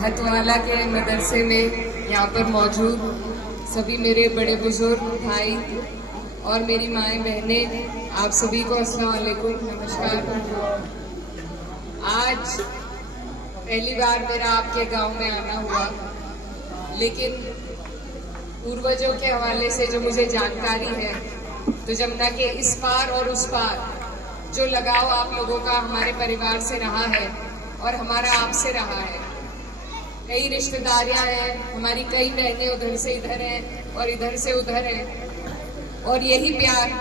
हतवाला के मदरसे में यहाँ पर मौजूद सभी मेरे बड़े बुजुर्ग भाई और मेरी माएँ बहनें, आप सभी को अस्सलाम वालेकुम, नमस्कार। आज पहली बार मेरा आपके गांव में आना हुआ, लेकिन पूर्वजों के हवाले से जो मुझे जानकारी है, तो जमुना के इस पार और उस पार जो लगाव आप लोगों का हमारे परिवार से रहा है और हमारा आपसे रहा है। कई रिश्तेदारियां हैं, हमारी कई बहनें उधर से इधर हैं और इधर से उधर हैं, और यही प्यार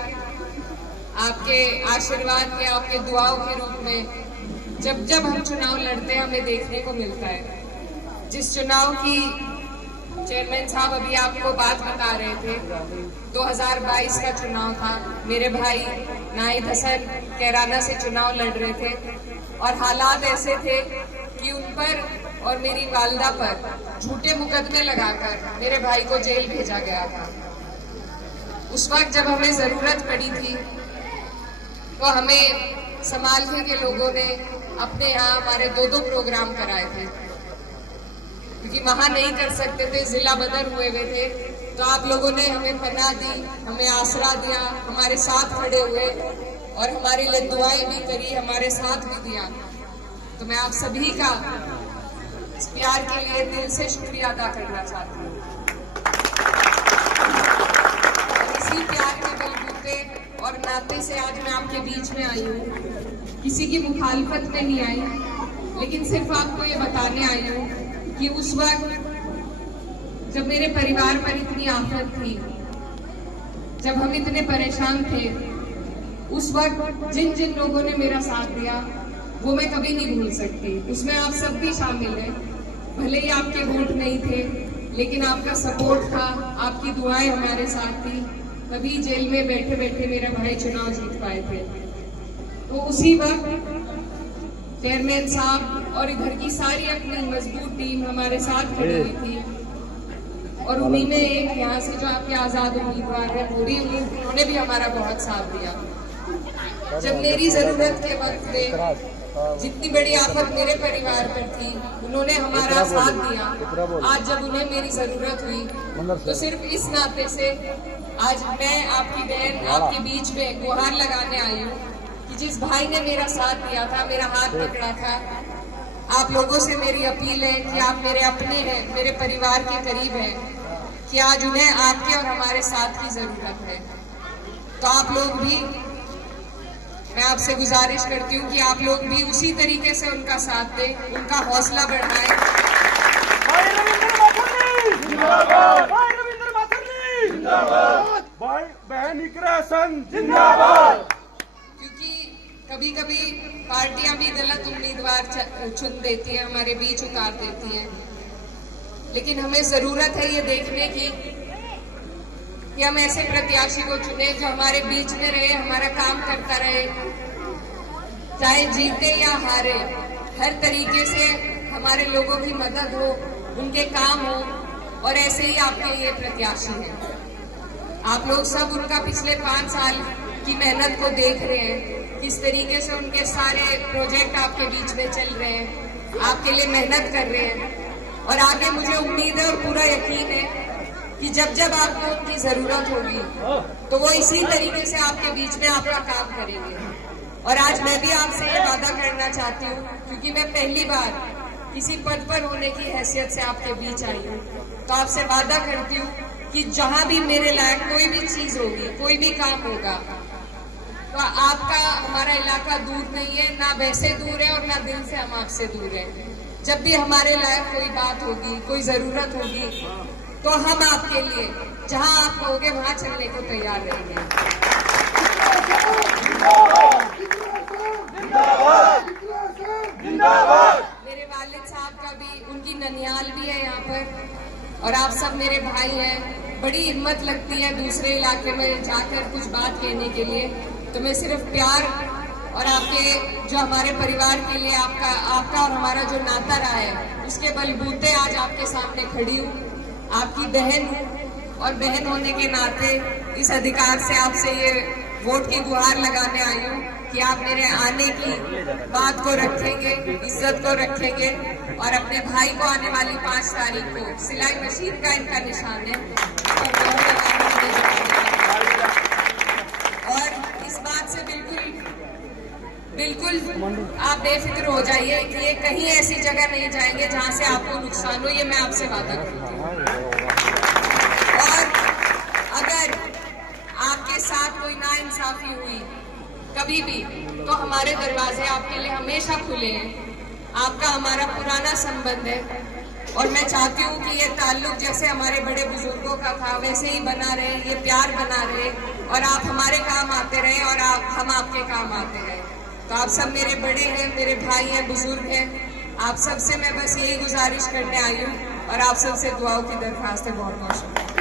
आपके आशीर्वाद के, आपके दुआओं के रूप में जब जब हम चुनाव लड़ते हैं हमें देखने को मिलता है। जिस चुनाव की चेयरमैन साहब अभी आपको बात बता रहे थे, 2022 का चुनाव था। मेरे भाई नाहिद हसन कैराना से चुनाव लड़ रहे थे और हालात ऐसे थे कि उन पर और मेरी वालदा पर झूठे मुकदमे लगाकर मेरे भाई को जेल भेजा गया था। उस वक्त जब हमें जरूरत पड़ी थी तो हमें समालखे के लोगों ने अपने यहाँ हमारे 2-2 प्रोग्राम कराए थे, क्योंकि वहां नहीं कर सकते थे, जिला बदर हुए थे। तो आप लोगों ने हमें पनाह दी, हमें आसरा दिया, हमारे साथ खड़े हुए और हमारे लिए दुआएं भी करी, हमारे साथ भी दिया। तो मैं आप सभी का इस प्यार के लिए दिल से शुक्रिया अदा करना चाहती हूँ। इसी प्यार के बलबूते और नाते से आज मैं आपके बीच में आई हूँ। किसी की मुखालफत में नहीं आई, लेकिन सिर्फ आपको ये बताने आई हूँ कि उस वक्त जब मेरे परिवार पर इतनी आफत थी, जब हम इतने परेशान थे, उस वक्त जिन जिन लोगों ने मेरा साथ दिया वो मैं कभी नहीं भूल सकती। उसमें आप सब भी शामिल हैं। भले ही आपके वोट नहीं थे, लेकिन आपका सपोर्ट था, आपकी दुआएं हमारे साथ थी, तभी जेल में बैठे बैठे मेरा भाई चुनाव जीत पाए थे। तो उसी वक्त चेयरमैन साहब और इधर की सारी अपनी मजबूत टीम हमारे साथ खड़ी हुई थी, और उन्हीं में एक यहाँ से जो आपके आजाद उम्मीदवार है, उन्होंने भी हमारा बहुत साथ दिया। जब मेरी जरूरत के वक्त में जितनी बड़ी आफत मेरे परिवार पर थी, उन्होंने हमारा साथ दिया। आज जब उन्हें मेरी जरूरत हुई, तो सिर्फ इस नाते से आज मैं आपकी बहन आपके बीच में गुहार लगाने आई हूँ कि जिस भाई ने मेरा साथ दिया था, मेरा हाथ पकड़ा था, आप लोगों से मेरी अपील है कि आप मेरे अपने हैं, मेरे परिवार के करीब हैं, कि आज उन्हें आपके और हमारे साथ की जरूरत है। तो आप लोग भी, मैं आपसे गुजारिश करती हूँ कि आप लोग भी उसी तरीके से उनका साथ दें, उनका हौसला बढ़ाएं। क्योंकि कभी कभी पार्टियां भी गलत उम्मीदवार चुन देती हैं, हमारे बीच उतार देती हैं, लेकिन हमें जरूरत है ये देखने की कि हम ऐसे प्रत्याशी को चुने जो हमारे बीच में रहे, हमारा काम करता रहे, चाहे जीते या हारे, हर तरीके से हमारे लोगों की मदद हो, उनके काम हो। और ऐसे ही आपके ये प्रत्याशी हैं। आप लोग सब उनका पिछले 5 साल की मेहनत को देख रहे हैं, किस तरीके से उनके सारे प्रोजेक्ट आपके बीच में चल रहे हैं, आपके लिए मेहनत कर रहे हैं। और आगे मुझे उम्मीद है और पूरा यकीन है कि जब जब आपको उनकी जरूरत होगी तो वो इसी तरीके से आपके बीच में आपका काम करेंगे। और आज मैं भी आपसे ये वादा करना चाहती हूँ, क्योंकि मैं पहली बार किसी पद पर होने की हैसियत से आपके बीच आई हूँ, तो आपसे वादा करती हूँ कि जहाँ भी मेरे लायक कोई भी चीज होगी, कोई भी काम होगा, तो आपका हमारा इलाका दूर नहीं है, ना वैसे दूर है और ना दिल से हम आपसे दूर है। जब भी हमारे लायक कोई बात होगी, कोई जरूरत होगी, तो हम आपके लिए जहां आप कहोगे वहां चलने को तैयार रहेंगे। मेरे वालिद साहब का भी, उनकी ननियाल भी है यहाँ पर, और आप सब मेरे भाई हैं। बड़ी हिम्मत लगती है दूसरे इलाके में जाकर कुछ बात कहने के लिए, तो मैं सिर्फ प्यार और आपके जो हमारे परिवार के लिए आपका और हमारा जो नाता रहा है, उसके बलबूते आज आपके सामने खड़ी हूँ। आपकी बहन हूँ और बहन होने के नाते इस अधिकार से आपसे ये वोट की गुहार लगाने आई हूँ कि आप मेरे आने की बात को रखेंगे, इज्जत को रखेंगे और अपने भाई को आने वाली 5 तारीख को सिलाई मशीन का इनका निशान है और इस बात से बिल्कुल आप बेफिक्र हो जाइए कि ये कहीं ऐसी जगह नहीं जाएंगे जहां से आपको नुकसान हो, ये मैं आपसे वादा करती हूँ। और अगर आपके साथ कोई नाइंसाफी हुई कभी भी, तो हमारे दरवाजे आपके लिए हमेशा खुले हैं। आपका हमारा पुराना संबंध है और मैं चाहती हूँ कि ये ताल्लुक जैसे हमारे बड़े बुजुर्गों का था वैसे ही बना रहे, ये प्यार बना रहे और आप हमारे काम आते रहे और हम आपके काम आते रहे। तो आप सब मेरे बड़े हैं, मेरे भाई हैं, बुजुर्ग हैं। आप सबसे मैं बस यही गुजारिश करने आई हूँ और आप सबसे दुआओं की दरख्वास्त है। बहुत बहुत शुक्रिया।